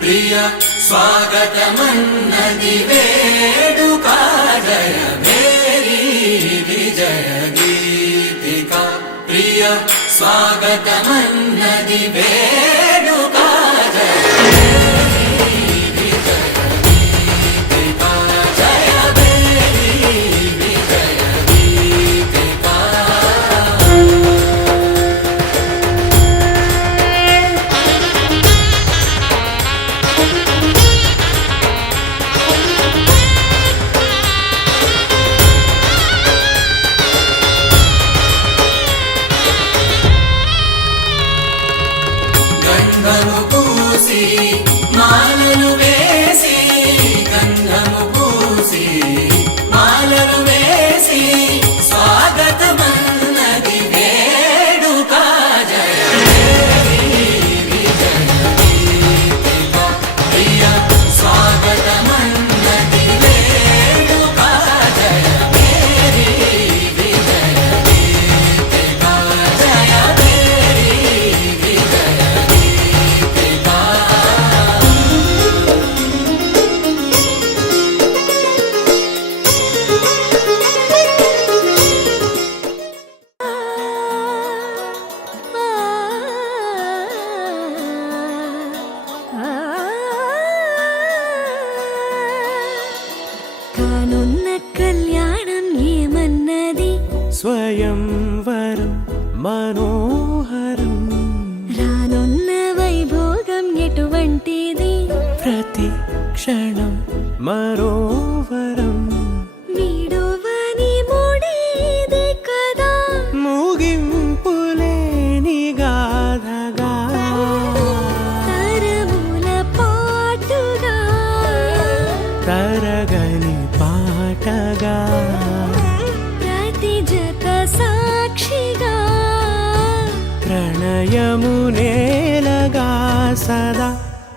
ప్రియ స్వాగతమన్నది వేడుక జయ మేరీ విజయ గీతిక ప్రియ స్వాగతమన్నది వేడుక జయ గంధము పూసి మాలలు వేసి గంధము పూసి మాలలు వేసి స్వాగతమన్నది వేడుక జయ విజయ గీతిక ప్రియ స్వాగతమన్నది వేడుక జయ మేరీ విజయ గీతిక జయ మేరీ విజయ కానున్న కళ్యాణం ఏమన్నది స్వయంవరం మనోహరం రానున్న వైభోగం ఎటువంటిది ప్రతి క్షణం మరోవరం వీడువని ముడిది కదా ముగింపులేని గాథగా తరముల పాటుగా తరగని పాటగా ప్రతి జత సాక్షిగా ప్రణయము నేలగా సదా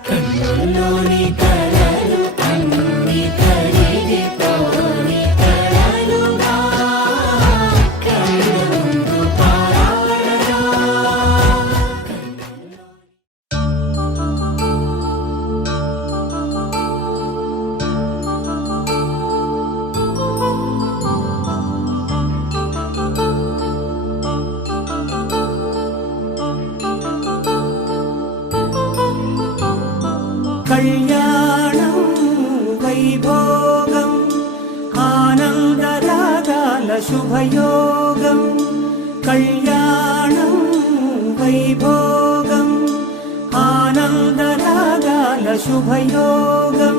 కన్నుల్లోని కలలు అన్ని కరిగిపోని కలలుగా కళ్ళు ముందు పారాడగా కళ్యాణం వైభోగం ఆనందరాగాల శుభయోగం కళ్యాణం వైభోగం ఆనందరాగాల శుభయోగం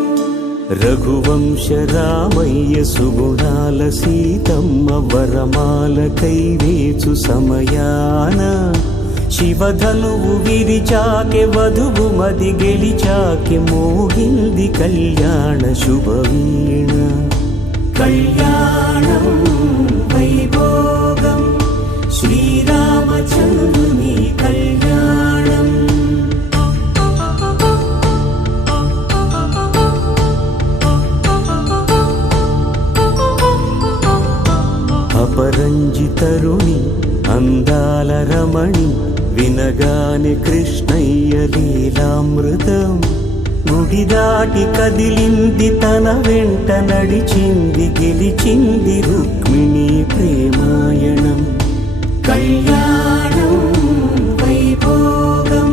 రఘువంశ రామయ్య సుగుణాల సీతమ్మ వరమాల కైవేచు సమయాన శివధనువు విరిచాకె వధువు మది గెలిచాకె మోగింది కళ్యాణ శుభవీణ కళ్యాణం వైభోగం శ్రీరామచంద్రుని కళ్యాణం అపరంజి తరుణి అందాల రమణి వినగాని కృష్ణయ్య లీలామృతం గుడి దాటి కదిలింది తన వెంట నడిచింది గెలిచింది రుక్మిణి ప్రేమాయణం కళ్యాణం వైభోగం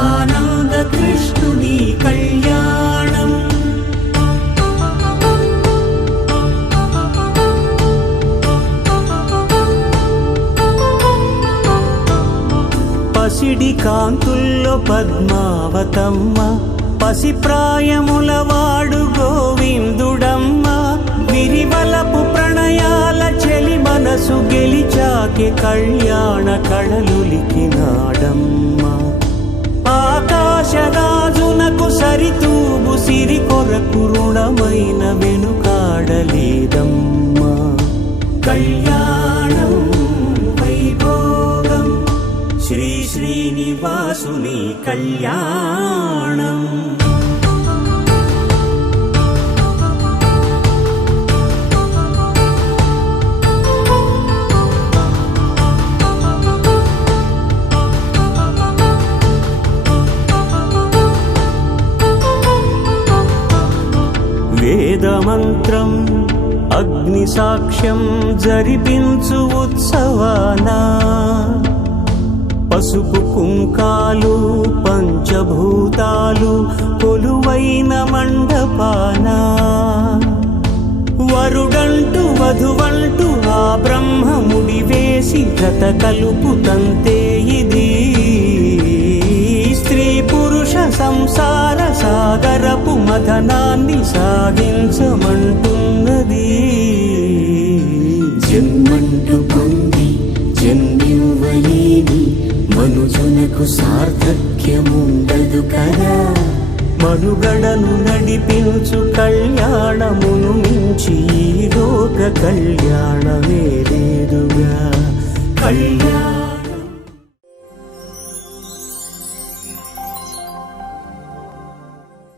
ఆనంద కృష్ణుని కళ్యాణం పసిడి కాంతుల్లో పద్మావతమ్మ పసిప్రాయముల వాడు గోవిందుడమ్మ విరివలపు ప్రణయాల చెలి మనసు గెలిచాకె కళ్యాణ కళలులికినాడమ్మ ఆకాశరాజునకు సరితూగు సిరి కొరకు రుణమైన వెనుకాడలేదమ్మా కళ్యాణం వైభోగం శ్రీ శ్రీనివాసుని కళ్యాణం వేదమంత్రం అగ్ని సాక్ష్యం జరిపించు ఉత్సవాన పసుపు కుంకాలు పంచభూతాలు కొలువైన మండపాన వరుడంటూ వధువంటూ ఆ బ్రహ్మముడి వేసి జత కలుపు తంతే ఇది స్త్రీ పురుష సంసార సాగరపు మథనాన్ని సాగించమంటున్నది. జన్మంటూ పొంది జన్మివ్వలేని మనుజునకు సార్థక్యముండదు కదా. మనుగడను నడిపించు కళ్యాణమును మించి ఈ లోక కళ్యాణమే లేదుగా. కళ్యాణ